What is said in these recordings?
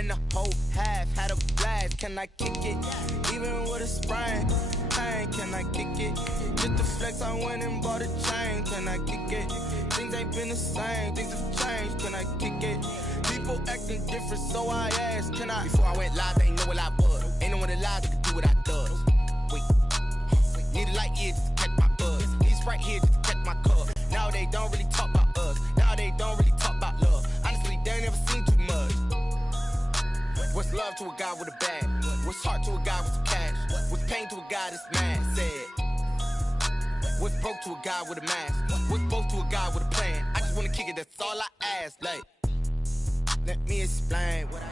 in the whole half, had a blast. Can I kick it? Even with a sprain, pain, can I kick it? Just the flex, I went and bought a chain. Can I kick it? Things ain't been the same, things have changed. Can I kick it? People acting different, so I asked, can I? Before I went live, they ain't know what I was. Ain't no one alive that could do what I does. Wait, need a light here just to catch my buzz. These right here just to catch my cup. Now they don't really talk about us. Now they don't really talk about love. Honestly, they ain't never seen too much. What's love to a guy with a bag? What's heart to a guy with some cash? What's pain to a guy that's mad? Said. What's broke to a guy with a mask? What's both to a guy with a plan? I just wanna kick it, that's all I ask. Like, let me explain what I...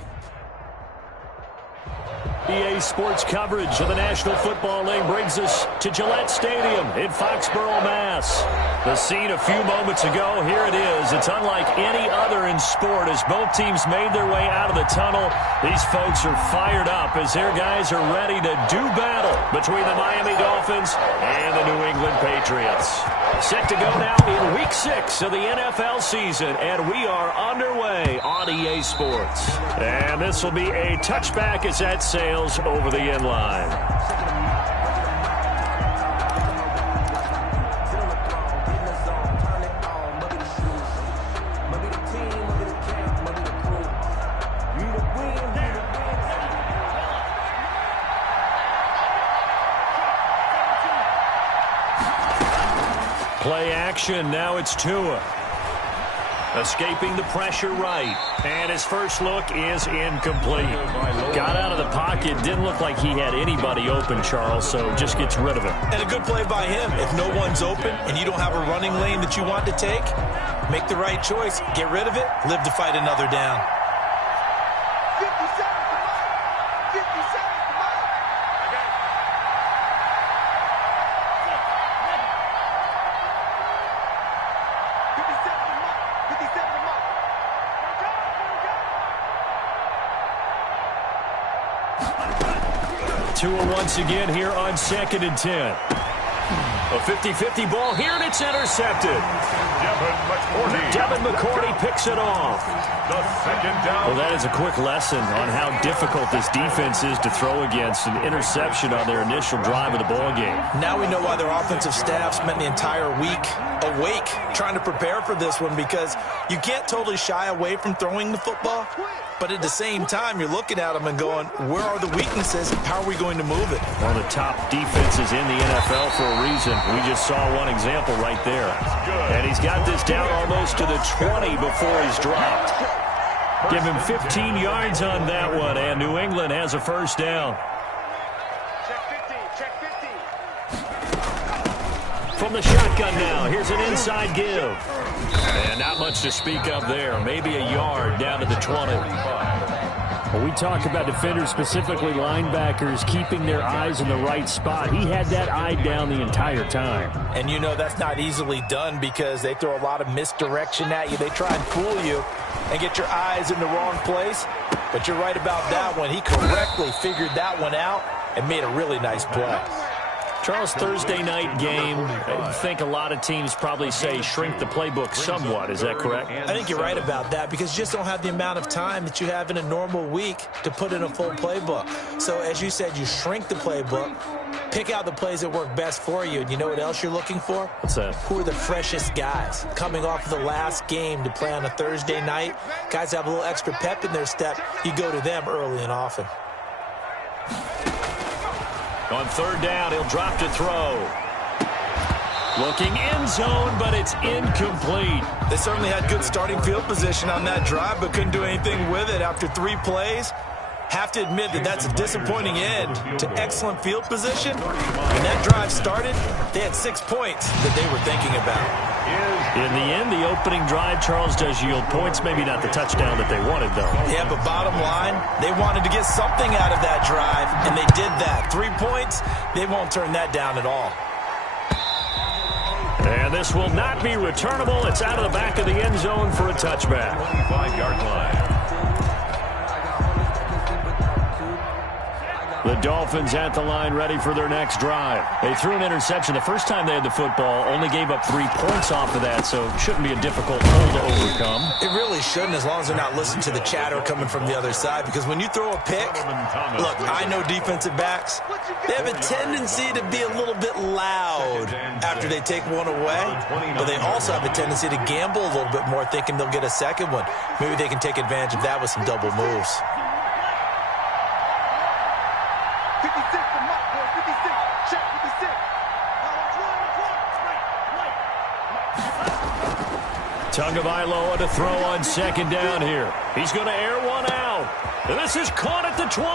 EA Sports coverage of the National Football League brings us to Gillette Stadium in Foxborough, Mass. The scene a few moments ago, here it is. It's unlike any other in sport as both teams made their way out of the tunnel. These folks are fired up as their guys are ready to do battle between the Miami Dolphins and the New England Patriots. Set to go now in Week 6 of the NFL season, and we are underway on EA Sports. And this will be a touchback as that sails over the end line. Play action, now it's Tua. Escaping the pressure right. And his first look is incomplete. Got out of the pocket, didn't look like he had anybody open, Charles, so just gets rid of it. And a good play by him. If no one's open and you don't have a running lane that you want to take, make the right choice, get rid of it, live to fight another down. 2 once again here on 2nd and 10. A 50-50 ball here, and it's intercepted. Devin McCourty picks it off. Well, that is a quick lesson on how difficult this defense is to throw against. An interception on their initial drive of the ball game. Now we know why their offensive staff spent the entire week awake trying to prepare for this one, because you can't totally shy away from throwing the football, but at the same time you're looking at them and going, where are the weaknesses? How are we going to move it? One of the top defenses in the NFL for a reason. We just saw one example right there. And he's got this down almost to the 20 before he's dropped. Give him 15 yards on that one, and New England has a first down. From the shotgun now, here's an inside give. And not much to speak of there. Maybe a yard down to the 20. Well, we talk about defenders, specifically linebackers, keeping their eyes in the right spot. He had that eye down the entire time. And you know that's not easily done because they throw a lot of misdirection at you. They try and fool you and get your eyes in the wrong place. But you're right about that one. He correctly figured that one out and made a really nice play. Charles, Thursday night game, I think a lot of teams probably say shrink the playbook somewhat. Is that correct? I think you're right about that because you just don't have the amount of time that you have in a normal week to put in a full playbook. So as you said, you shrink the playbook, pick out the plays that work best for you. And you know what else you're looking for? What's that? Who are the freshest guys coming off of the last game to play on a Thursday night? Guys have a little extra pep in their step. You go to them early and often. On third down, he'll drop to throw. Looking end zone, but it's incomplete. They certainly had good starting field position on that drive, but couldn't do anything with it after 3 plays. Have to admit that that's a disappointing end to excellent field position. When that drive started, they had 6 points that they were thinking about. In the end, the opening drive, Charles, does yield points. Maybe not the touchdown that they wanted, though. Yeah, but bottom line, they wanted to get something out of that drive, and they did that. 3 points, they won't turn that down at all. And this will not be returnable. It's out of the back of the end zone for a touchback. 25-yard line. The Dolphins at the line ready for their next drive. They threw an interception the first time they had the football, only gave up 3 points off of that, so it shouldn't be a difficult hole to overcome. It really shouldn't, as long as they're not listening to the chatter coming from the other side, because when you throw a pick, look, I know defensive backs, they have a tendency to be a little bit loud after they take one away, but they also have a tendency to gamble a little bit more, thinking they'll get a second one. Maybe they can take advantage of that with some double moves. Tagovailoa to throw on second down here. He's going to air one out. And this is caught at the 20.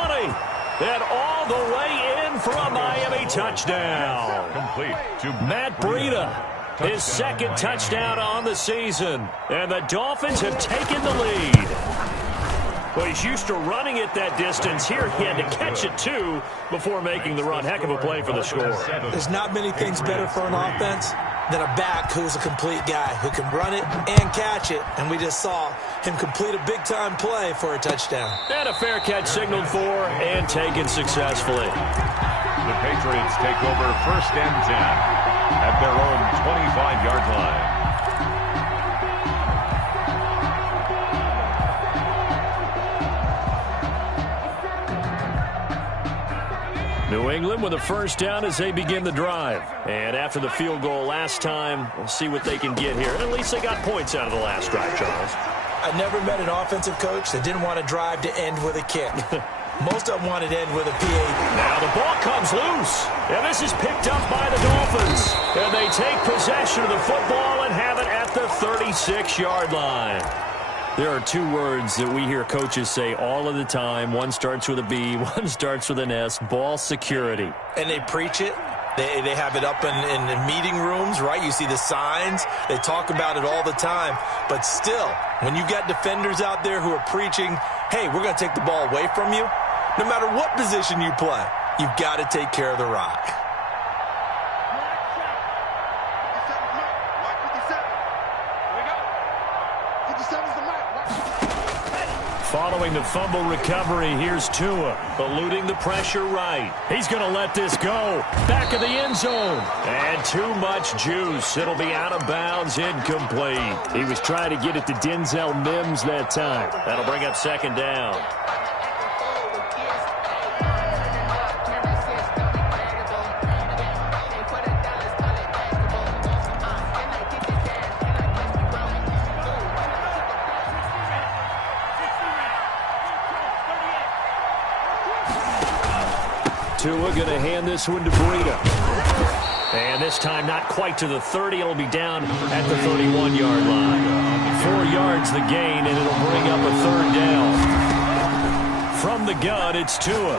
And all the way in for a Miami touchdown. Complete to Matt Breida, his second touchdown on the season. And the Dolphins have taken the lead. Well, he's used to running it that distance. Here he had to catch it, too, before making the run. Heck of a play for the score. There's not many things better for an offense than a back who's a complete guy, who can run it and catch it. And we just saw him complete a big-time play for a touchdown. And a fair catch signaled for and taken successfully. The Patriots take over 1st and 10 at their own 25-yard line. New England with a first down as they begin the drive. And after the field goal last time, we'll see what they can get here. At least they got points out of the last drive, Charles. I never met an offensive coach that didn't want a drive to end with a kick. Most of them wanted to end with a PAT. Now the ball comes loose. And this is picked up by the Dolphins. And they take possession of the football and have it at the 36-yard line. There are 2 words that we hear coaches say all of the time. One starts with a B, one starts with an S, ball security. And they preach it. They have it up in meeting rooms, right? You see the signs. They talk about it all the time. But still, when you got defenders out there who are preaching, hey, we're going to take the ball away from you, no matter what position you play, you've got to take care of the rock. Following the fumble recovery, here's Tua, eluding the pressure right. He's going to let this go. Back of the end zone. And too much juice. It'll be out of bounds, incomplete. He was trying to get it to Denzel Mims that time. That'll bring up second down. Tua going to hand this one to Breida. And this time not quite to the 30. It'll be down at the 31-yard line. 4 yards the gain, and it'll bring up a third down. From the gun, it's Tua.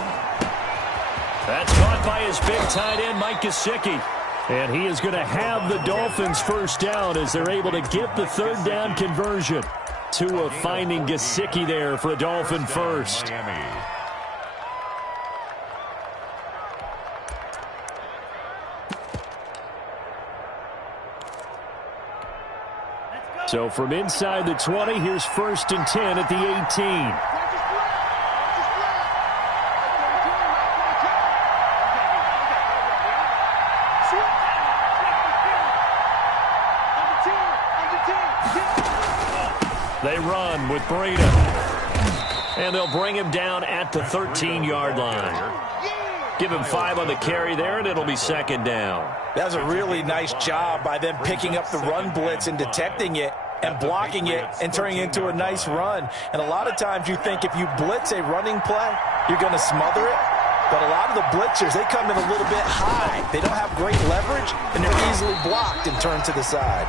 That's caught by his big tight end, Mike Gesicki. And he is going to have the Dolphins first down as they're able to get the third down conversion. Tua finding Gesicki there for a Dolphin first. So from inside the 20, here's 1st and 10 at the 18. They run with Breida. And they'll bring him down at the 13-yard line. Give him 5 on the carry there, and it'll be second down. That was a really nice job by them picking up the run blitz and detecting it and blocking it and turning it into a nice run. And a lot of times you think if you blitz a running play, you're going to smother it. But a lot of the blitzers, they come in a little bit high. They don't have great leverage, and they're easily blocked and turned to the side.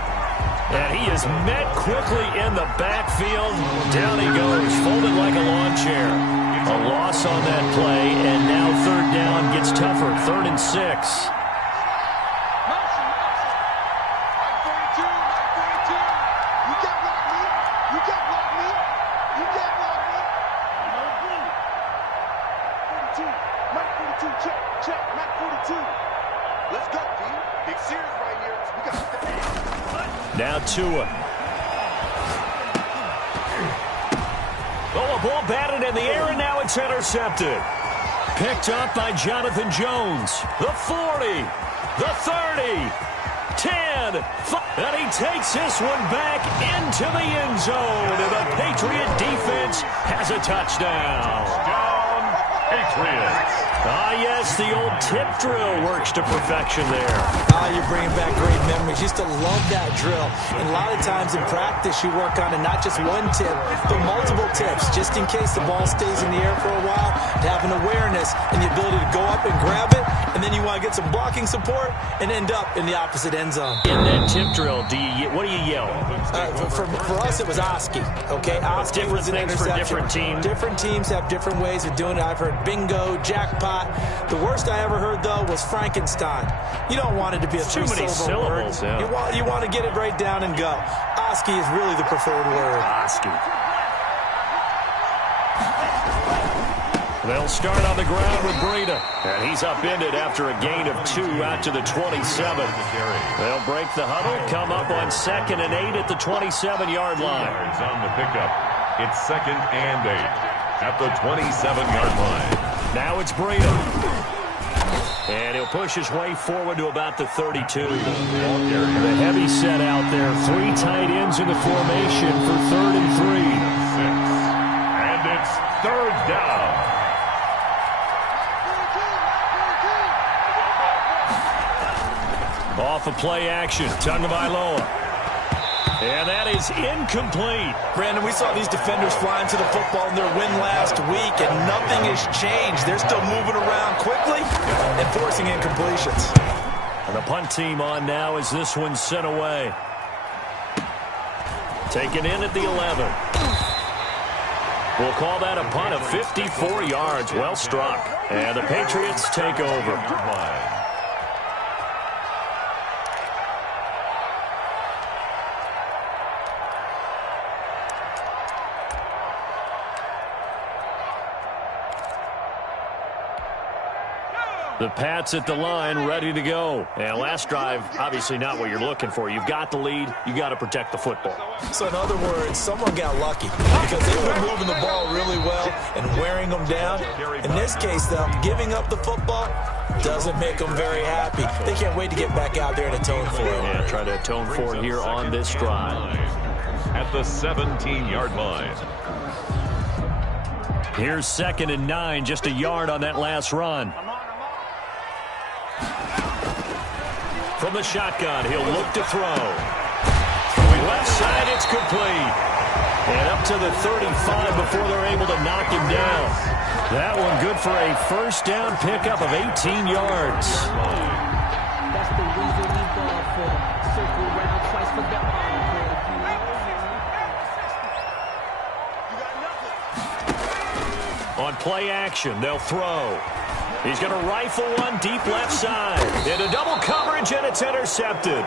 And he is met quickly in the backfield. Down he goes, folded like a lawn chair. A loss on that play, and now third down gets tougher. 3rd and 6. Now Tua. Oh, a ball batted in the air, and now it's intercepted. Picked up by Jonathan Jones. The 40, the 30, 10, 5, and he takes this one back into the end zone. And the Patriot defense has a touchdown. Touchdown, Patriots. Ah, yes, the old tip drill works to perfection there. Ah, you're bringing back great memories. Used to love that drill. And a lot of times in practice, you work on it, not just one tip, but multiple tips, just in case the ball stays in the air for a while, to have an awareness and the ability to go up and grab it, and then you want to get some blocking support and end up in the opposite end zone. In that tip drill, what do you yell? For us, it was Oski. Okay, Oski was an interception. Different teams. Different teams have different ways of doing it. I've heard bingo, jackpot. The worst I ever heard, though, was Frankenstein. You don't want it to be a three-syllable word. Yeah. You want to get it right down and go. Oski is really the preferred word. Oski. They'll start on the ground with Breida. And he's upended after a gain of 2 out to the 27. They'll break the huddle, come up on 2nd and 8 at the 27-yard line. On the pickup. It's 2nd and 8 at the 27-yard line. Now it's Breida. And he'll push his way forward to about the 32. The heavy set out there. 3 tight ends in the formation for 3rd and 3. 6. And it's 3rd down. Off of play action. Tagovailoa. And that is incomplete. Brandon, we saw these defenders flying to the football in their win last week, and nothing has changed. They're still moving around quickly and forcing incompletions. And the punt team on now as this one's sent away. Taken in at the 11. We'll call that a punt of 54 yards. Well struck. And the Patriots take over. The Pats at the line, ready to go. And last drive, obviously not what you're looking for. You've got the lead. You got to protect the football. So in other words, someone got lucky because they've been moving the ball really well and wearing them down. In this case, though, giving up the football doesn't make them very happy. They can't wait to get back out there and atone for it. Yeah, try to atone for it here on this drive. At the 17-yard line. Here's 2nd and 9, just a yard on that last run. From the shotgun, he'll look to throw. Left side, it's complete. And up to the 35 before they're able to knock him down. That one good for a first down pickup of 18 yards. That's the reason we ball for. Circle round twice for the On play action, they'll throw. He's going to rifle one deep left side. Into double coverage, and it's intercepted.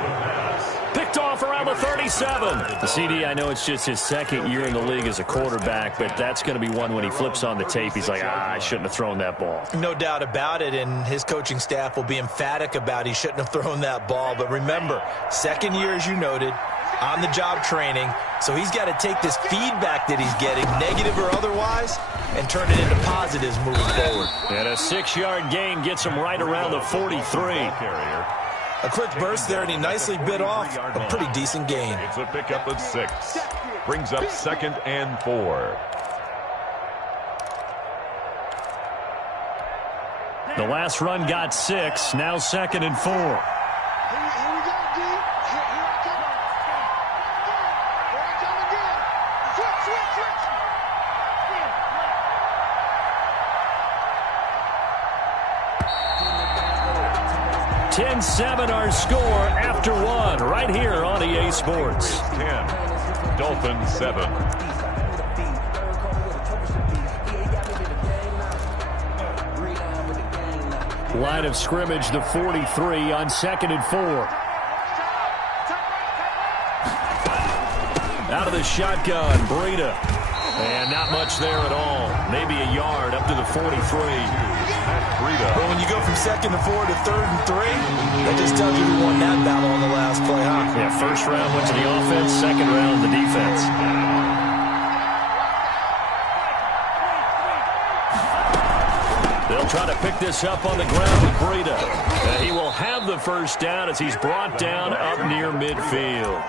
Picked off around the 37. The CD, I know it's just his 2nd year in the league as a quarterback, but that's going to be one when he flips on the tape. He's like, I shouldn't have thrown that ball. No doubt about it, and his coaching staff will be emphatic about he shouldn't have thrown that ball. But remember, 2nd year, as you noted, on-the-job training, so he's got to take this feedback that he's getting, negative or otherwise, and turn it into positives moving forward. And a 6-yard gain gets him right around the 43. A quick burst there, and he nicely bit off a pretty decent gain. It's a pickup of 6. Brings up 2nd and 4. The last run got 6, now 2nd and 4. $10-7 our score after 1 right here on EA Sports. 10, Dolphins 7. Line of scrimmage, the 43 on 2nd and 4. Out of the shotgun, Breida. And not much there at all. Maybe a yard up to the 43. But when you go from 2nd and 4 to 3rd and 3, that just tells you who won that battle on the last play, huh? Yeah, first round went to the offense, 2nd round the defense. They'll try to pick this up on the ground with Breida. He will have the first down as he's brought down up near midfield.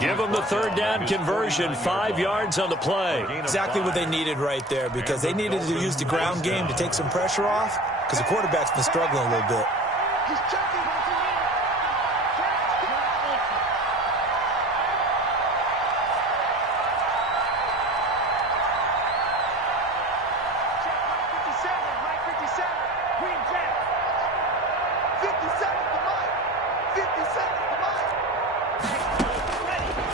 Give them the third down conversion, 5 yards on the play. Exactly what they needed right there, because they needed to use the ground game to take some pressure off, because the quarterback's been struggling a little bit. He's checking.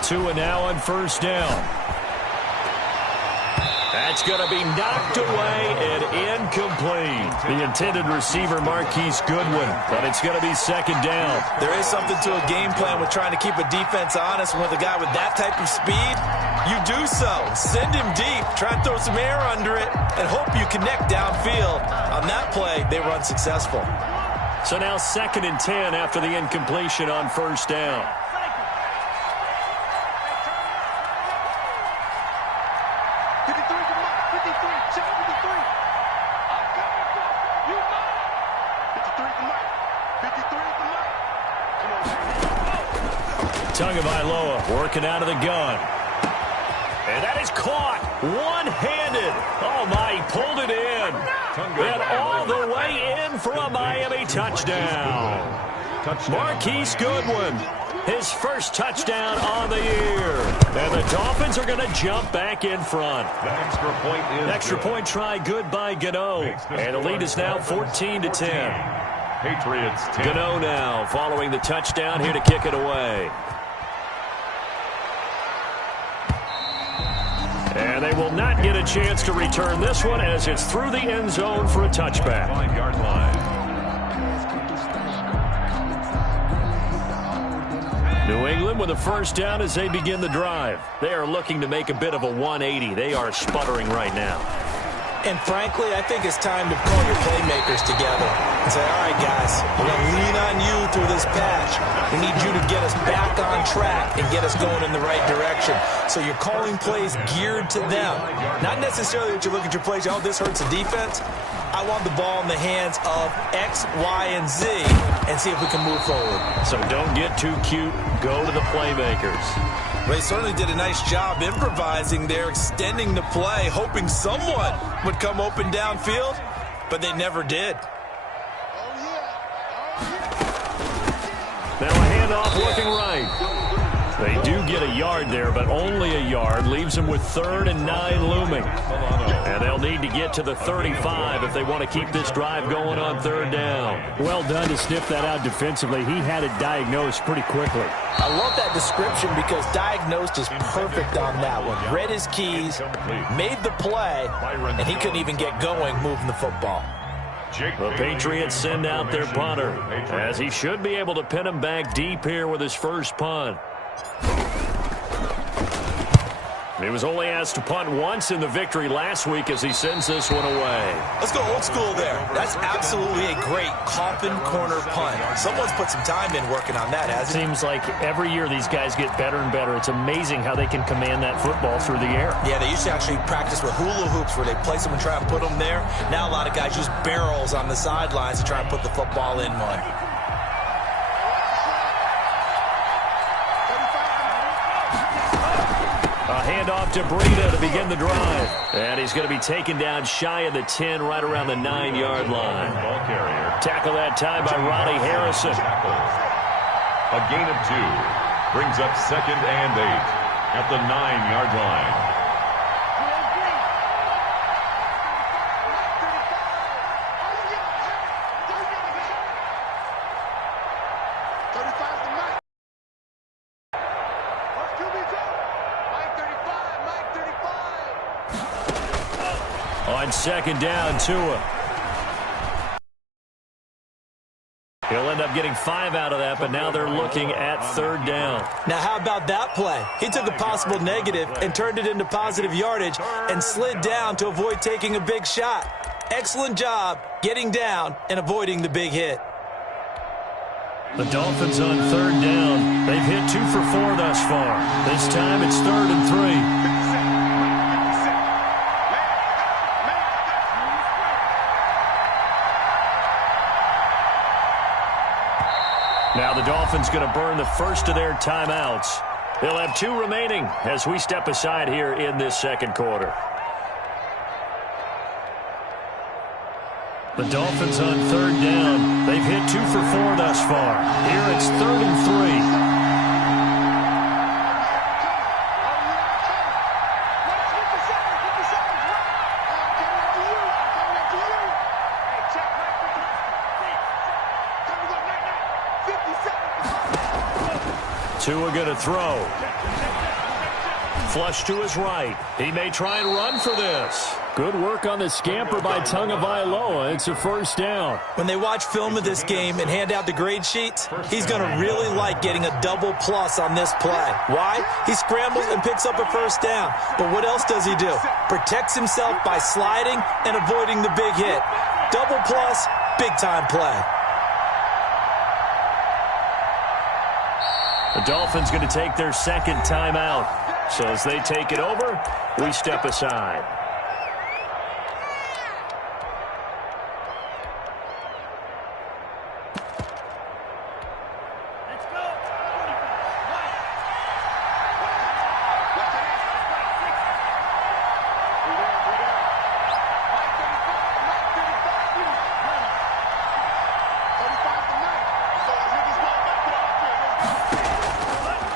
Tua now on first down. That's going to be knocked away and incomplete. The intended receiver, Marquise Goodwin, but it's going to be second down. There is something to a game plan with trying to keep a defense honest. With a guy with that type of speed, you do so. Send him deep, try and throw some air under it, and hope you connect downfield. On that play, they were unsuccessful. So now 2nd and 10 after the incompletion on first down. Working out of the gun. And that is caught one-handed. Oh, my, he pulled it in. And all the way in for a Miami touchdown. Marquise Goodwin, his first touchdown on the year. And the Dolphins are going to jump back in front. The extra point try good by Gano. And the lead is now 14-10. Patriots 10. Gano now following the touchdown here to kick it away. And they will not get a chance to return this one as it's through the end zone for a touchback. 5-yard line. New England with a first down as they begin the drive. They are looking to make a bit of a 180. They are sputtering right now. And frankly, I think it's time to call your playmakers together and say, all right, guys, we're going to lean on you through this patch. We need you to get us back on track and get us going in the right direction. So you're calling plays geared to them. Not necessarily that you look at your plays, oh, this hurts the defense. I want the ball in the hands of X, Y, and Z and see if we can move forward. So don't get too cute. Go to the playmakers. They certainly did a nice job improvising there, extending the play, hoping someone would come open downfield, but they never did. Now a handoff looking right. They do get a yard there, but only a yard. Leaves them with 3rd and 9 looming. And they'll need to get to the 35 if they want to keep this drive going on 3rd down. Well done to sniff that out defensively. He had it diagnosed pretty quickly. I love that description because diagnosed is perfect on that one. Read his keys, made the play, and he couldn't even get going moving the football. The Patriots send out their punter, as he should be able to pin him back deep here with his first punt. He was only asked to punt once in the victory last week as he sends this one away. Let's go old school there. That's absolutely a great coffin corner punt. Someone's put some time in working on that, hasn't he? Seems like every year these guys get better and better. It's amazing how they can command that football through the air. Yeah, they used to actually practice with hula hoops where they place them and try and put them there. Now a lot of guys use barrels on the sidelines to try and put the football in one. Handoff to Breida to begin the drive. And he's going to be taken down shy of the 10, right around the 9-yard line. Ball carrier. Tackle that time by Ronnie Harrison. A gain of 2. Brings up 2nd and 8 at the 9-yard line. On 2nd down, Tua. He'll end up getting 5 out of that, but now they're looking at 3rd down. Now, how about that play? He took a possible negative and turned it into positive yardage and slid down to avoid taking a big shot. Excellent job getting down and avoiding the big hit. The Dolphins on 3rd down. They've hit 2 for 4 thus far. This time it's 3rd and 3. Now the Dolphins going to burn the first of their timeouts. They'll have 2 remaining as we step aside here in this second quarter. The Dolphins on 3rd down. They've hit 2 for 4 thus far. Here it's 3rd and 3. Tua going to throw. Flush to his right. He may try and run for this. Good work on the scamper by Tagovailoa. It's a first down. When they watch film of this game and hand out the grade sheets, he's going to really like getting a double plus on this play. Why? He scrambles and picks up a first down. But what else does he do? Protects himself by sliding and avoiding the big hit. Double plus, big-time play. The Dolphins going to take their second timeout. So as they take it over, we step aside.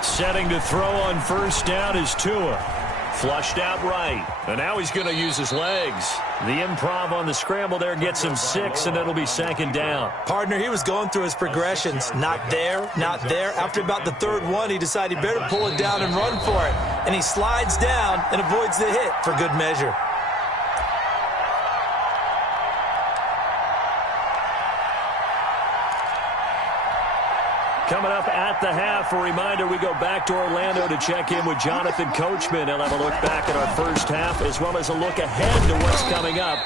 Setting to throw on first down is Tua. Flushed out right. And now he's going to use his legs. The improv on the scramble there gets him 6, and it'll be second down. Partner, he was going through his progressions. Not there, not there. After about the 3rd one, he decided he better pull it down and run for it. And he slides down and avoids the hit for good measure. Coming up at the half, a reminder, we go back to Orlando to check in with Jonathan Coachman. He'll have a look back at our first half as well as a look ahead to what's coming up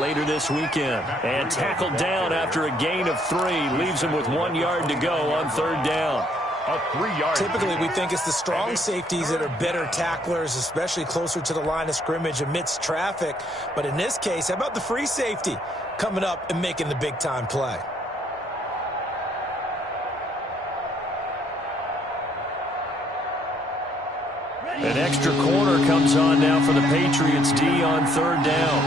later this weekend. And tackled down after a gain of 3. Leaves him with 1 yard to go on 3rd down. A 3-yard. Typically, we think it's the strong safeties that are better tacklers, especially closer to the line of scrimmage amidst traffic. But in this case, how about the free safety coming up and making the big-time play? An extra corner comes on now for the Patriots D on 3rd down.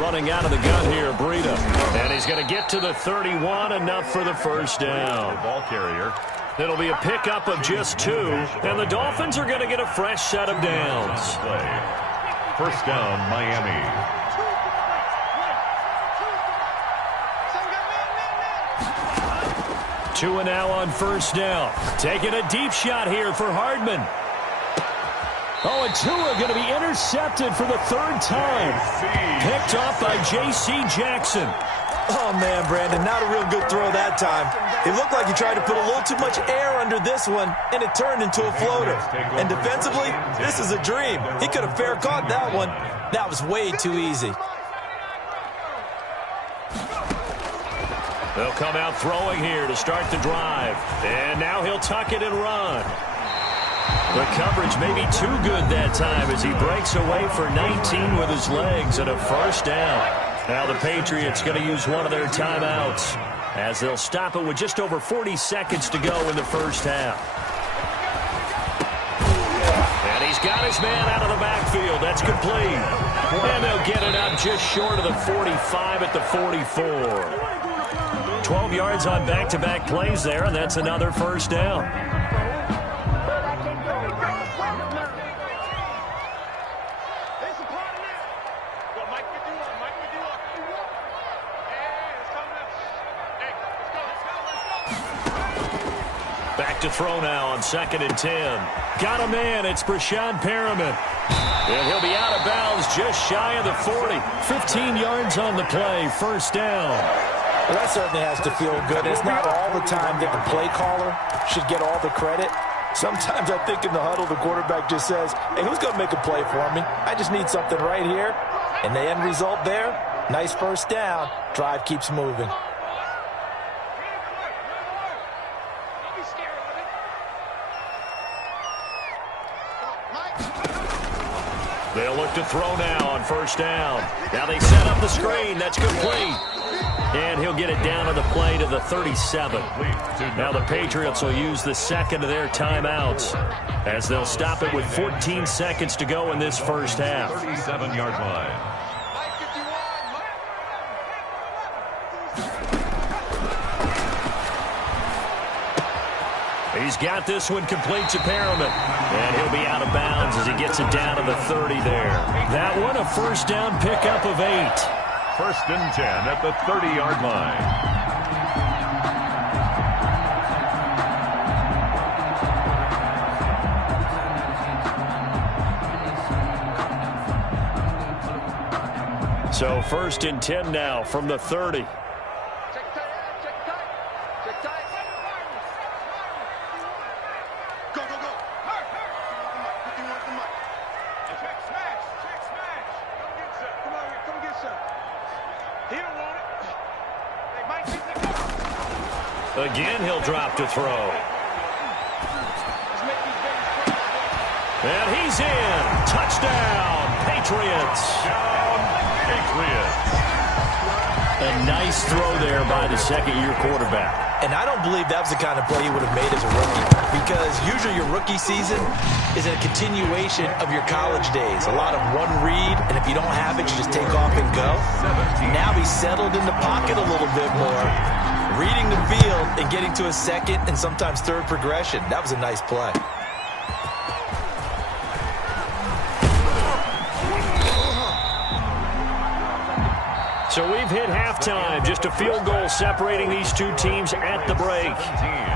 Running out of the gun here, Breida. And he's going to get to the 31, enough for the first down. Ball carrier. It'll be a pickup of just 2, and the Dolphins are going to get a fresh set of downs. First down, Miami. 2 now on first down. Taking a deep shot here for Hardman. Oh, and Tua going to be intercepted for the 3rd time. Picked off by J.C. Jackson. Oh, man, Brandon, not a real good throw that time. It looked like he tried to put a little too much air under this one, and it turned into a floater. And defensively, this is a dream. He could have fair caught that one. That was way too easy. They'll come out throwing here to start the drive. And now he'll tuck it and run. The coverage may be too good that time as he breaks away for 19 with his legs and a first down. Now the Patriots going to use one of their timeouts as they'll stop it with just over 40 seconds to go in the first half. And he's got his man out of the backfield. That's complete. And they'll get it out just short of the 45 at the 44. 12 yards on back-to-back plays there, and that's another first down. Back to throw now on 2nd and 10. Got a man. It's Brashad Perriman. And he'll be out of bounds just shy of the 40. 15 yards on the play. First down. Well, that certainly has to feel good. It's not all the time that the play caller should get all the credit. Sometimes I think in the huddle, the quarterback just says, hey, who's going to make a play for me? I just need something right here. And the end result there, nice first down. Drive keeps moving. They'll look to throw now on first down. Now they set up the screen. That's complete. And he'll get it down to the play to the 37. Now the Patriots will use the second of their timeouts as they'll stop it with 14 seconds to go in this first half. 37-yard line. He's got this one complete to Perriman. And he'll be out of bounds as he gets it down to the 30 there. That one a first down pickup of 8. First and 10 at the 30-yard line. So first and 10 now from the 30. Again, he'll drop to throw. And he's in. Touchdown, Patriots. A nice throw there by the second-year quarterback. And I don't believe that was the kind of play he would have made as a rookie, because usually your rookie season is a continuation of your college days. A lot of one read, and if you don't have it, you just take off and go. Now he's settled in the pocket a little bit more, reading the field and getting to a second and sometimes third progression. That was a nice play. So we've hit halftime. Just a field goal separating these two teams at the break.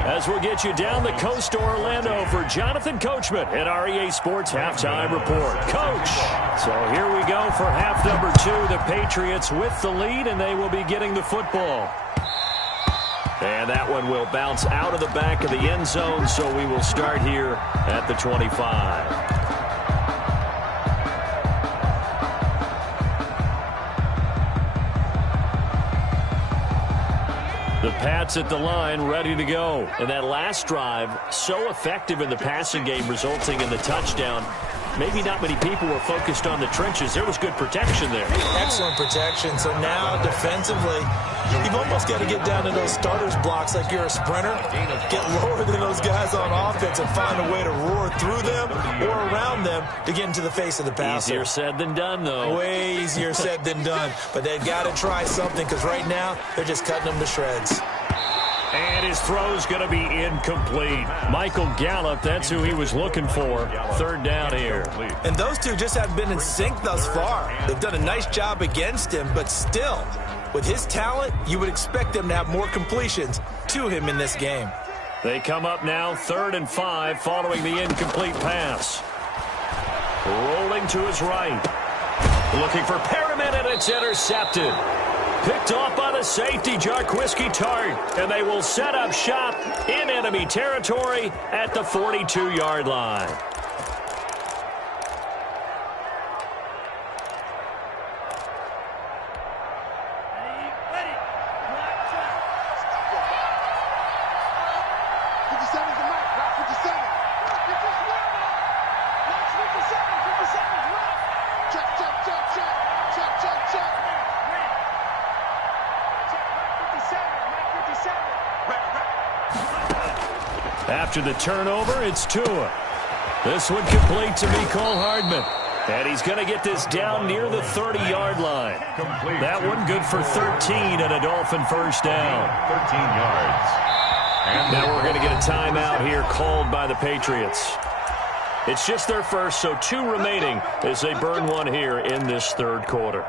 As we'll get you down the coast to Orlando for Jonathan Coachman at REA Sports Halftime Report. Coach, so here we go for half number 2. The Patriots with the lead, and they will be getting the football. And that one will bounce out of the back of the end zone, so we will start here at the 25. The Pats at the line, ready to go. And that last drive, so effective in the passing game, resulting in the touchdown. Maybe not many people were focused on the trenches. There was good protection there. Excellent protection. So now, defensively, you've almost got to get down to those starters blocks like you're a sprinter. Get lower than those guys on offense and find a way to roar through them or around them to get into the face of the passer. Easier said than done, though. Way easier said than done. But they've got to try something, because right now they're just cutting them to shreds. And his throw's going to be incomplete. Michael Gallup, that's who he was looking for. Third down here. And those two just haven't been in sync thus far. They've done a nice job against him, but still, with his talent, you would expect them to have more completions to him in this game. They come up now, 3rd and 5, following the incomplete pass. Rolling to his right. Looking for Perriman, and it's intercepted. Picked off by the safety, Jarquiski Tart, and they will set up shop in enemy territory at the 42-yard line. After the turnover, it's Tua. This one complete to Mecole Hardman. And he's going to get this down near the 30-yard line. That one good for 13 and a Dolphin first down. 13 yards. And now we're going to get a timeout here called by the Patriots. It's just their first, so 2 remaining as they burn one here in this third quarter.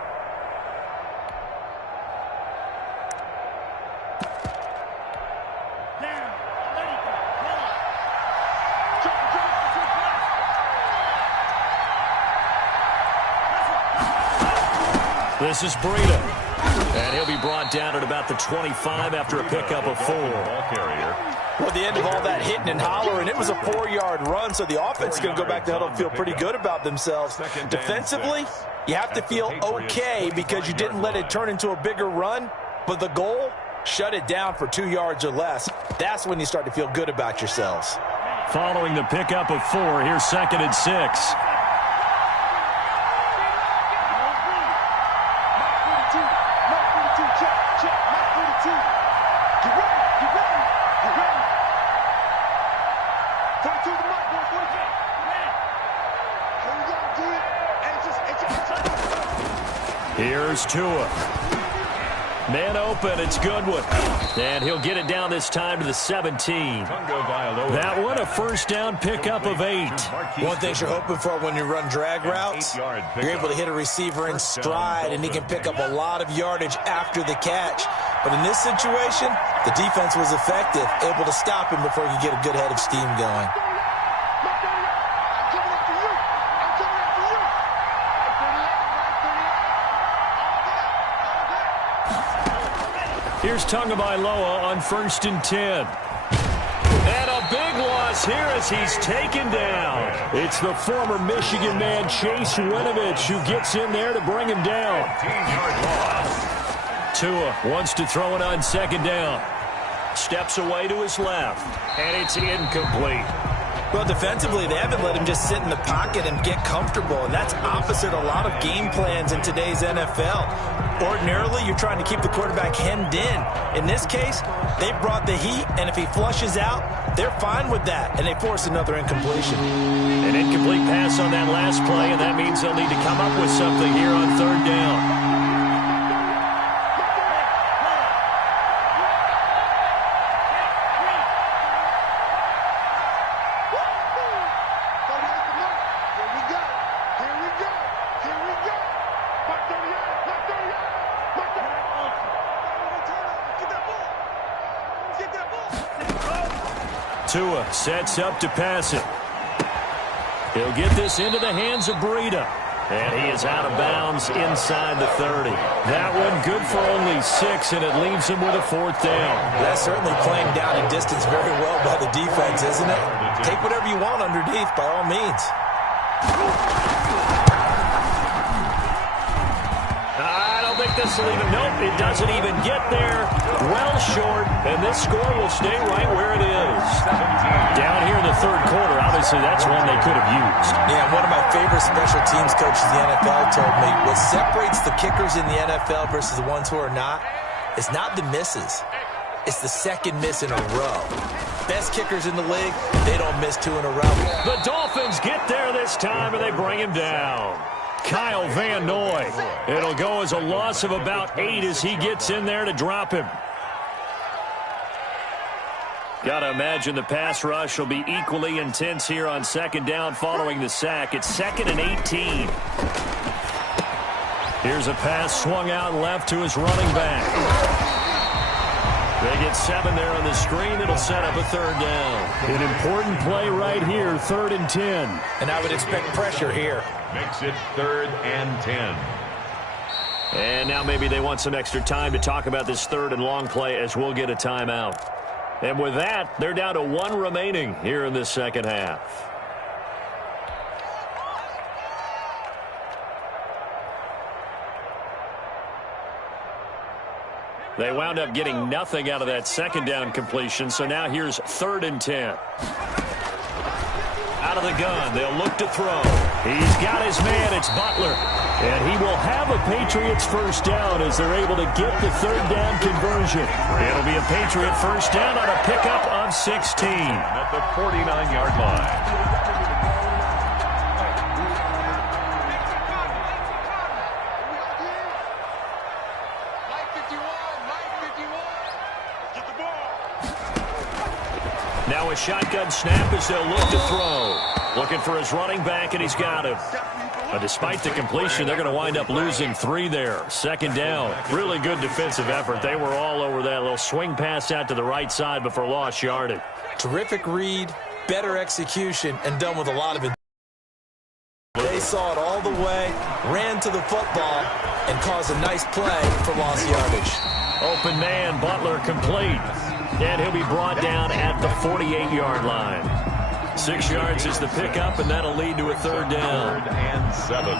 This is Breida. And he'll be brought down at about the 25 after a pickup of 4. Well, at the end of all that hitting and hollering, it was a 4-yard run, so the offense is going to go back to huddle and feel pretty good about themselves. Defensively, you have to feel okay because you didn't let it turn into a bigger run, but the goal, shut it down for 2 yards or less. That's when you start to feel good about yourselves. Following the pickup of 4, here's 2nd and 6. Here's Tua. Man open, it's Goodwin. And he'll get it down this time to the 17. That one, a first down pickup of 8. One thing you're hoping for when you run drag routes, you're able to hit a receiver in stride, and he can pick up a lot of yardage after the catch. But in this situation, the defense was effective, able to stop him before he could get a good head of steam going. Here's Tagovailoa on 1st and 10. And a big loss here as he's taken down. It's the former Michigan man, Chase Winovich, who gets in there to bring him down. Tua wants to throw it on 2nd down. Steps away to his left, and it's incomplete. Well, defensively, they haven't let him just sit in the pocket and get comfortable, and that's opposite a lot of game plans in today's NFL. Ordinarily, you're trying to keep the quarterback hemmed in. In this case, they brought the heat, and if he flushes out, they're fine with that, and they force another incompletion. An incomplete pass on that last play, and that means they'll need to come up with something here on 3rd down. Tua sets up to pass it. He'll get this into the hands of Breida. And he is out of bounds inside the 30. That one good for only 6, and it leaves him with a 4th down. That's certainly playing down in distance very well by the defense, isn't it? Take whatever you want underneath, by all means. I don't think this will even... Nope, it doesn't even get there. Well short, and this score will stay right where it is. Down here in the 3rd quarter, obviously that's one they could have used. Yeah, one of my favorite special teams coaches in the NFL told me what separates the kickers in the NFL versus the ones who are not is not the misses. It's the second miss in a row. Best kickers in the league, they don't miss 2 in a row. The Dolphins get there this time, and they bring him down. Kyle Van Noy. It'll go as a loss of about 8 as he gets in there to drop him. Got to imagine the pass rush will be equally intense here on 2nd down following the sack. It's 2nd and 18. Here's a pass swung out left to his running back. They get 7 there on the screen. It'll set up a 3rd down. An important play right here, 3rd and 10. And I would expect pressure here. Makes it 3rd and 10. And now maybe they want some extra time to talk about this 3rd and long play as we'll get a timeout. And with that, they're down to 1 remaining here in this 2nd half. They wound up getting nothing out of that 2nd down completion, so now here's 3rd and 10. Out of the gun, they'll look to throw. He's got his man, it's Butler. And he will have a Patriots 1st down as they're able to get the 3rd down conversion. It'll be a Patriot 1st down on a pickup of 16. At the 49-yard line. Now a shotgun snap as they'll look to throw. Looking for his running back, and he's got him. But despite the completion, they're going to wind up losing 3 there. 2nd down. Really good defensive effort. They were all over that little swing pass out to the right side before lost yardage. Terrific read, better execution, and done with a lot of it. They saw it all the way, ran to the football, and caused a nice play for lost yardage. Open man, Butler complete. And he'll be brought down at the 48-yard line. 6 yards is the pickup, and that'll lead to a 3rd down. 3rd and 7.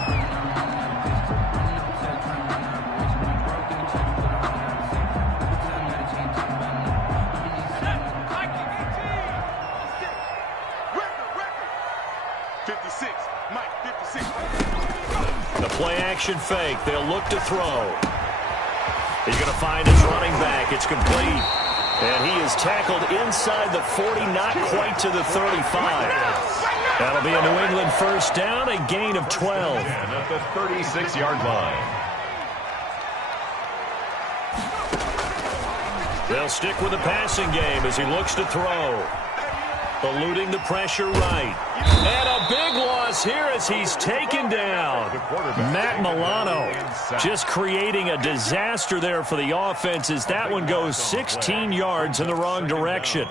The play-action fake. They'll look to throw. He's going to find his running back. It's complete. And he is tackled inside the 40, not quite to the 35. That'll be a New England 1st down, a gain of 12. And at the 36-yard line. They'll stick with the passing game as he looks to throw. Eluding the pressure right. And a big loss here as he's taken down. Matt Milano just creating a disaster there for the offense as that one goes 16 yards in the wrong direction.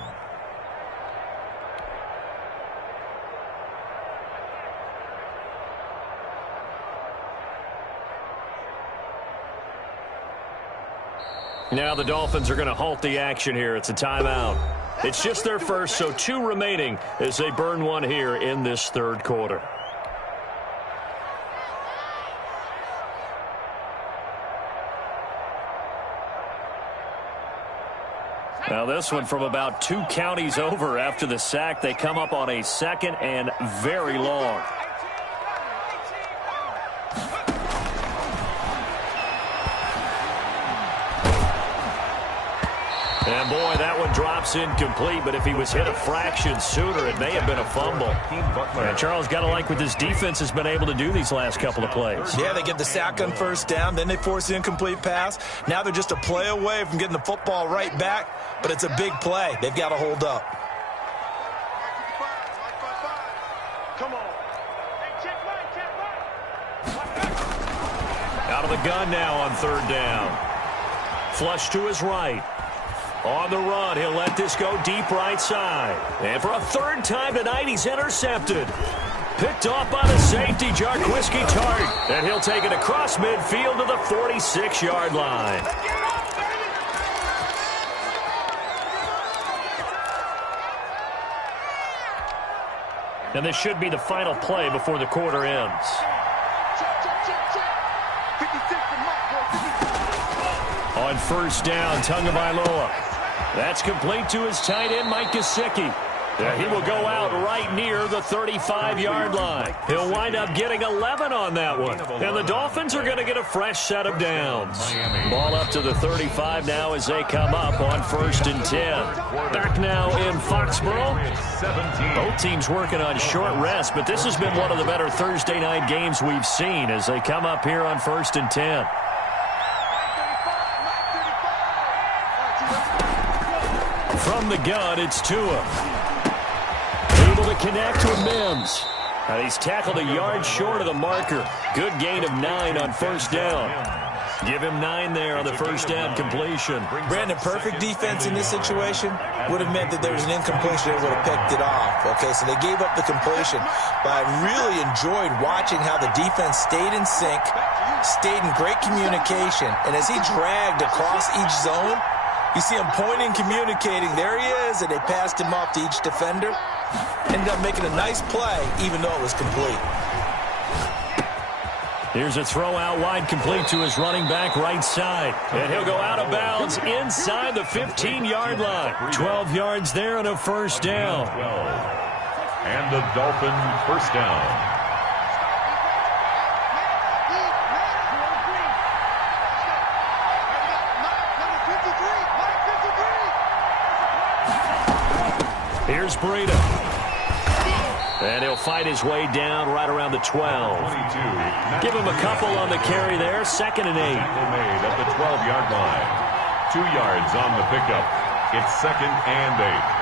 Now the Dolphins are going to halt the action here. It's a timeout. It's just their first, so 2 remaining as they burn one here in this third quarter. Now this one from about 2 counties over after the sack. They come up on a 2nd and very long. And, boy, that one drops incomplete, but if he was hit a fraction sooner, it may have been a fumble. And Charles, got to like what this defense has been able to do these last couple of plays. Yeah, they get the sack on first down, then they force the incomplete pass. Now they're just a play away from getting the football right back, but it's a big play. They've got to hold up. Come on. Out of the gun now on 3rd down. Flush to his right. On the run, he'll let this go deep right side. And for a 3rd time tonight, he's intercepted. Picked off by the safety, Jarquiski Tart. And he'll take it across midfield to the 46-yard line. And this should be the final play before the quarter ends. On 1st down, Tagovailoa. That's complete to his tight end, Mike Gesicki. He will go out right near the 35-yard line. He'll wind up getting 11 on that one. And the Dolphins are going to get a fresh set of downs. Ball up to the 35 now as they come up on 1st and 10. Back now in Foxborough. Both teams working on short rest, but this has been one of the better Thursday night games we've seen as they come up here on 1st and 10. From the gun, it's Tua. Able to connect with Mims. And he's tackled a yard short of the marker. Good gain of 9 on 1st down. Give him 9 there on the 1st down completion. Brandon, perfect defense in this situation would have meant that there was an incompletion that would have picked it off. Okay, so they gave up the completion. But I really enjoyed watching how the defense stayed in sync, stayed in great communication. And as he dragged across each zone, you see him pointing, communicating. There he is, and they passed him off to each defender. Ended up making a nice play, even though it was complete. Here's a throw out wide, complete to his running back right side. And he'll go out of bounds inside the 15-yard line. 12 yards there and a 1st down. And the Dolphins 1st down. Here's Breida. And he'll fight his way down right around the 12. Give him a couple on the carry there. 2nd and 8. Tackle made at the 12-yard line. 2 yards on the pickup. It's 2nd and 8.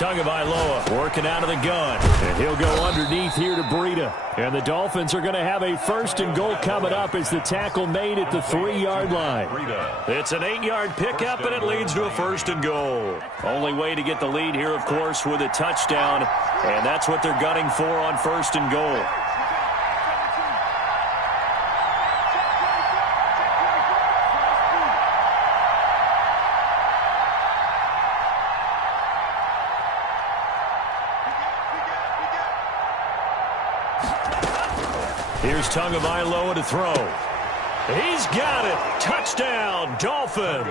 Tagovailoa working out of the gun. And he'll go underneath here to Breida. And the Dolphins are going to have a 1st and goal coming up as the tackle made at the 3-yard line. It's an 8-yard pickup, and it leads to a 1st and goal. Only way to get the lead here, of course, with a touchdown. And that's what they're gunning for on 1st and goal. Here's Tagovailoa to throw. He's got it. Touchdown, Dolphins.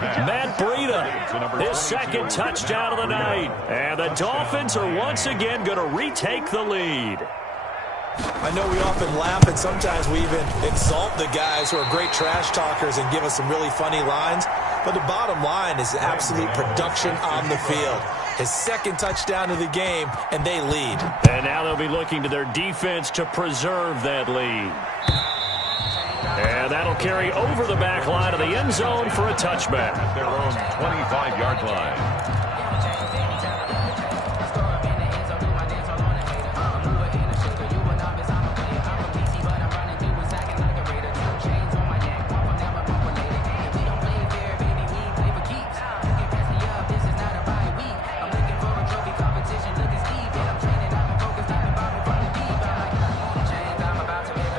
Matt Breida, his 2nd touchdown of the night. And the Dolphins are once again going to retake the lead. I know we often laugh, and sometimes we even insult the guys who are great trash talkers and give us some really funny lines. But the bottom line is absolute production on the field. his second touchdown of the game, and they lead. And now they'll be looking to their defense to preserve that lead. And that'll carry over the back line of the end zone for a touchback. At their own 25-yard line.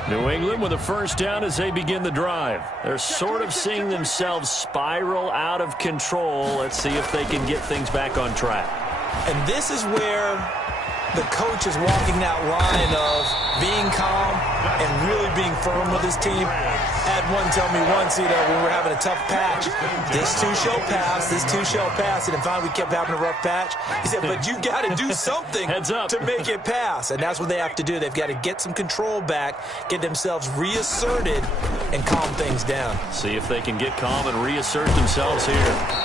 New England with a first down as they begin the drive. They're sort of seeing themselves spiral out of control. Let's see if they can get things back on track. And this is where the coach is walking that line of being calm and really being firm with his team. I had one tell me once, when we were having a tough patch, this too shall pass, this too shall pass. And finally we kept having a rough patch. He said, but you got to do something to make it pass. And that's what they have to do. They've got to get some control back, get themselves reasserted, and calm things down. See if they can get calm and reassert themselves here.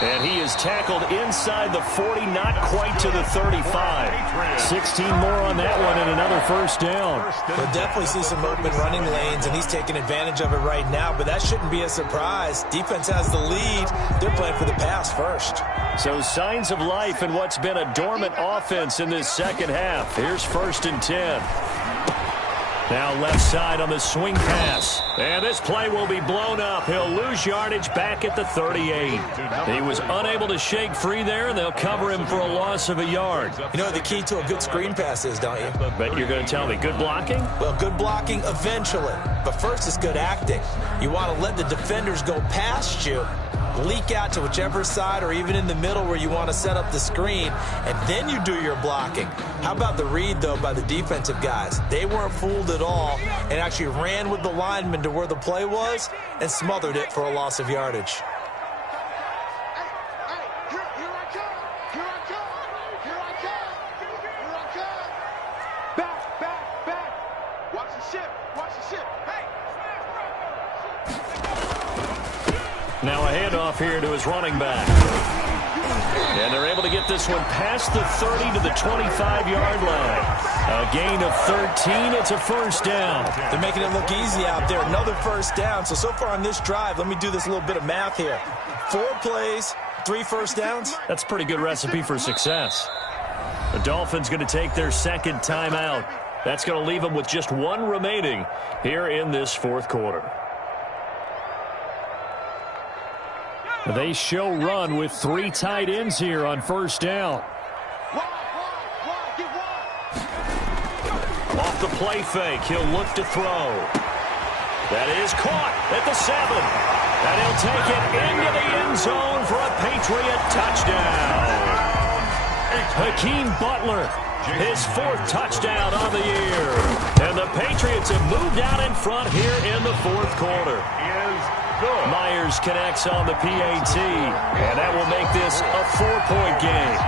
And he is tackled inside the 40, not quite to the 35. 16 more on that one and another first down. We'll definitely see some open running lanes, and he's taking advantage of it right now, but that shouldn't be a surprise. Defense has the lead. They're playing for the pass first. So signs of life in what's been a dormant offense in this second half. Here's 1st and 10. Now left side on the swing pass. And this play will be blown up. He'll lose yardage back at the 38. He was unable to shake free there, and they'll cover him for a loss of a yard. You know what the key to a good screen pass is, don't you? Bet you're going to tell me. Good blocking? Well, good blocking eventually. But first it's good acting. You want to let the defenders go past you, leak out to whichever side or even in the middle where you want to set up the screen, and then you do your blocking. How about the read, though, by the defensive guys? They weren't fooled at all and actually ran with the lineman to where the play was and smothered it for a loss of yardage. Now a handoff here to his running back. And they're able to get this one past the 30 to the 25-yard line. A gain of 13. It's a first down. They're making it look easy out there. Another first down. So far on this drive, let me do this little bit of math here. 4 plays, 3 first downs. That's a pretty good recipe for success. The Dolphins going to take their second timeout. That's going to leave them with just 1 remaining here in this 4th quarter. They show run with 3 tight ends here on first down. Off the play fake, he'll look to throw. That is caught at the 7. And he'll take it into the end zone for a Patriot touchdown. Hakeem Butler, his 4th touchdown on the year. And the Patriots have moved out in front here in the 4th quarter. Myers connects on the PAT, and that will make this a 4-point game.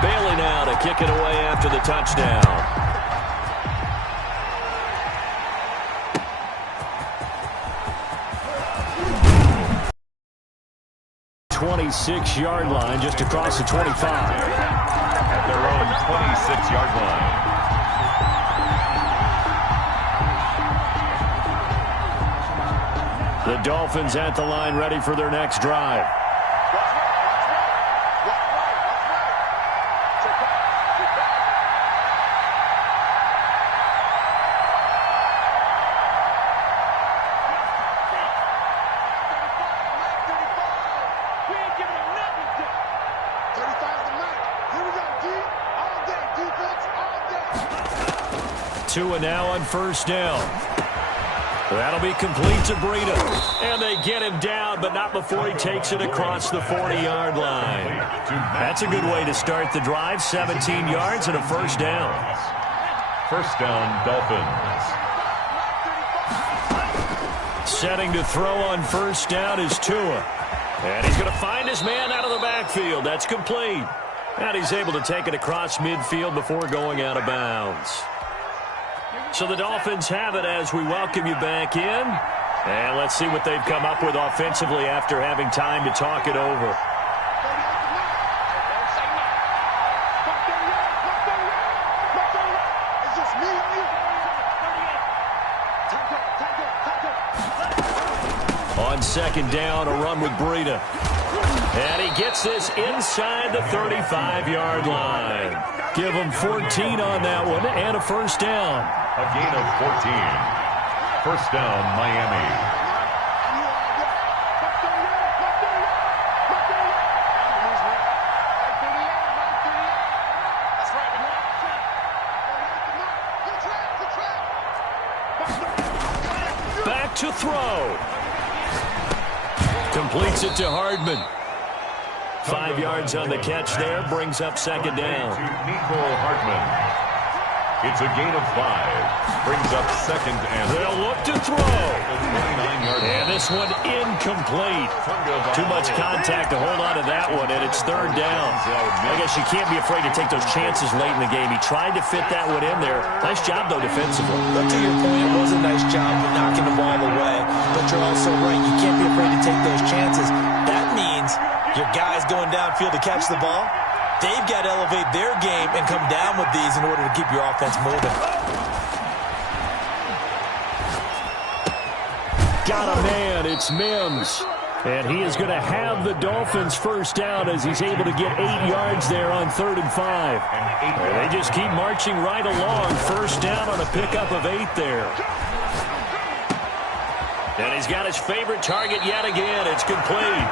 Bailey now to kick it away after the touchdown. 26-yard line just across the 25. At their own 26-yard line. The Dolphins at the line ready for their next drive. Tua now on first down. That'll be complete to Breida. And they get him down, but not before he takes it across the 40-yard line. That's a good way to start the drive. 17 yards and a first down. First down, Dolphins. Setting to throw on first down is Tua. And he's going to find his man out of the backfield. That's complete. And he's able to take it across midfield before going out of bounds. So the Dolphins have it as we welcome you back in. And let's see what they've come up with offensively after having time to talk it over. On second down, a run with Breida. And he gets this inside the 35-yard line. Give him 14 on that one and a first down. A gain of 14. First down, Miami. Back to throw. Completes it to Hardman. 5 yards on the catch there, brings up second down. To Nico Hardman. It's a gain of 5. Brings up second and... They'll look to throw. And this one incomplete. Too much contact to hold on to that one, and it's third down. I guess you can't be afraid to take those chances late in the game. He tried to fit that one in there. Nice job, though, defensively. But to your point, it was a nice job of knocking the ball away. But you're also right. You can't be afraid to take those chances. That means your guys going downfield to catch the ball, they've got to elevate their game and come down with these in order to keep your offense moving. Got a man. It's Mims. And he is going to have the Dolphins first down as he's able to get 8 yards there on 3rd and 5. And they just keep marching right along. First down on a pickup of 8 there. And he's got his favorite target yet again. It's complete.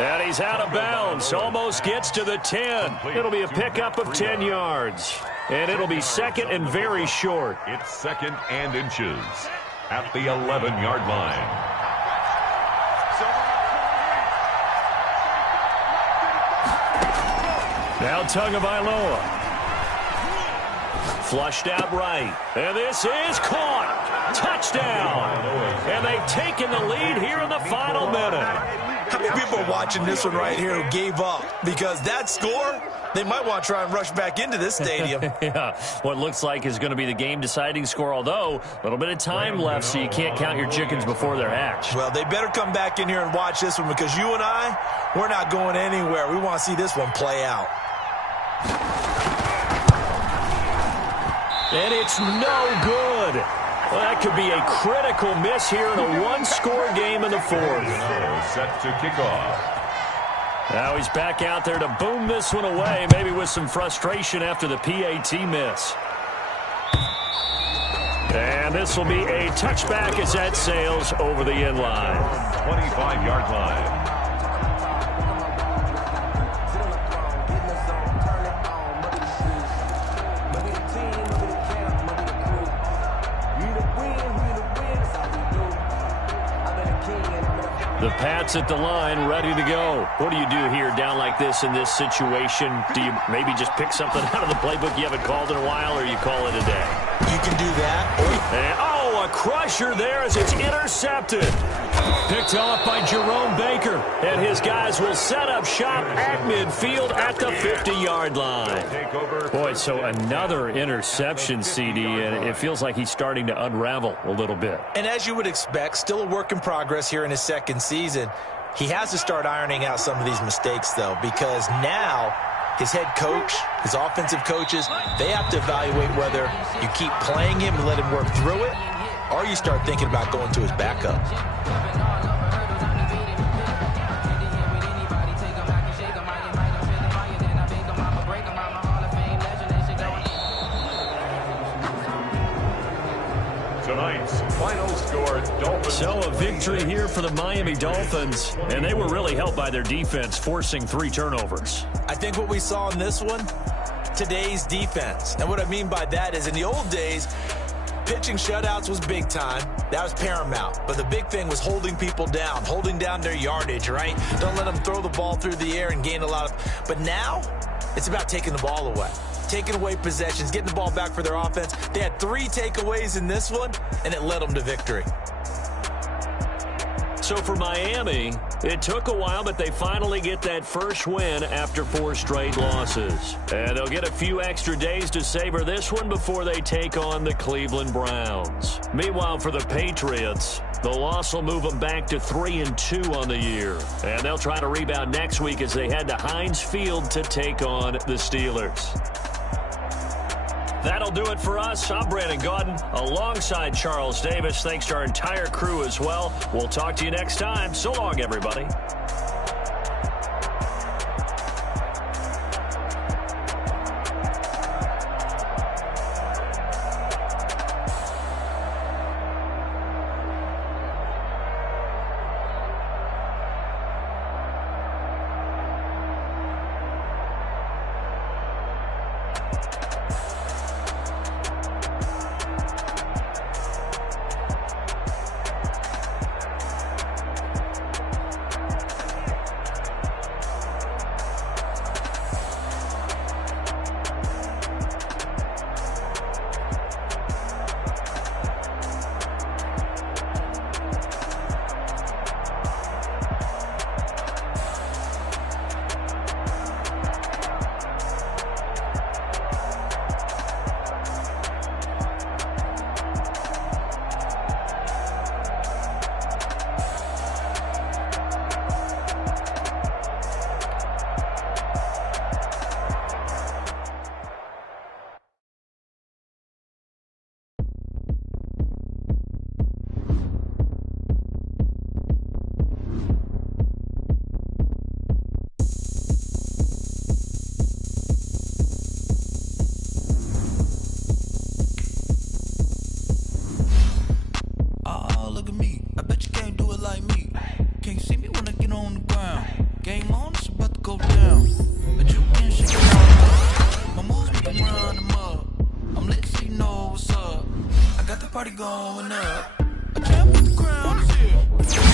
And he's out of bounds. Almost gets to the 10. It'll be a pickup of 10 yards. And it'll be second and very short. It's second and inches at the 11-yard line. Now Tagovailoa. Flushed out right. And this is caught. Touchdown. And they've taken the lead here in the final minute. How many people are watching this one right here who gave up? Because that score, they might want to try and rush back into this stadium. Yeah, what looks like is going to be the game-deciding score, although a little bit of time left, so you can't count your chickens before they're hatched. Well, they better come back in here and watch this one because you and I, we're not going anywhere. We want to see this one play out. And it's no good. Well, that could be a critical miss here in a one-score game in the fourth. Set to kick off. Now he's back out there to boom this one away, maybe with some frustration after the PAT miss. And this will be a touchback as that sails over the end line. 25-yard line. The Pats at the line, ready to go. What do you do here down like this in this situation? Do you maybe just pick something out of the playbook you haven't called in a while, or you call it a day? You can do that. And, a crusher there as it's intercepted. Picked off by Jerome Baker. And his guys will set up shop at midfield at the 50-yard line. Boy, so another interception, CD, and it feels like he's starting to unravel a little bit. And as you would expect, still a work in progress here in his second season. He has to start ironing out some of these mistakes, though, because now his head coach, his offensive coaches, they have to evaluate whether you keep playing him and let him work through it, or you start thinking about going to his backup. Tonight's final score, Dolphins. So a victory here for the Miami Dolphins, and they were really helped by their defense, forcing 3 turnovers. I think what we saw in this one, today's defense. And what I mean by that is in the old days, pitching shutouts was big time. That was paramount. But the big thing was holding people down, holding down their yardage, right? Don't let them throw the ball through the air and gain a lot of... But now, it's about taking the ball away. Taking away possessions, getting the ball back for their offense. They had 3 takeaways in this one, and it led them to victory. So for Miami, it took a while, but they finally get that first win after 4 straight losses. And they'll get a few extra days to savor this one before they take on the Cleveland Browns. Meanwhile, for the Patriots, the loss will move them back to 3-2 on the year. And they'll try to rebound next week as they head to Heinz Field to take on the Steelers. That'll do it for us. I'm Brandon Gaudin alongside Charles Davis. Thanks to our entire crew as well. We'll talk to you next time. So long, everybody. Party going up. A champ with the crown is here.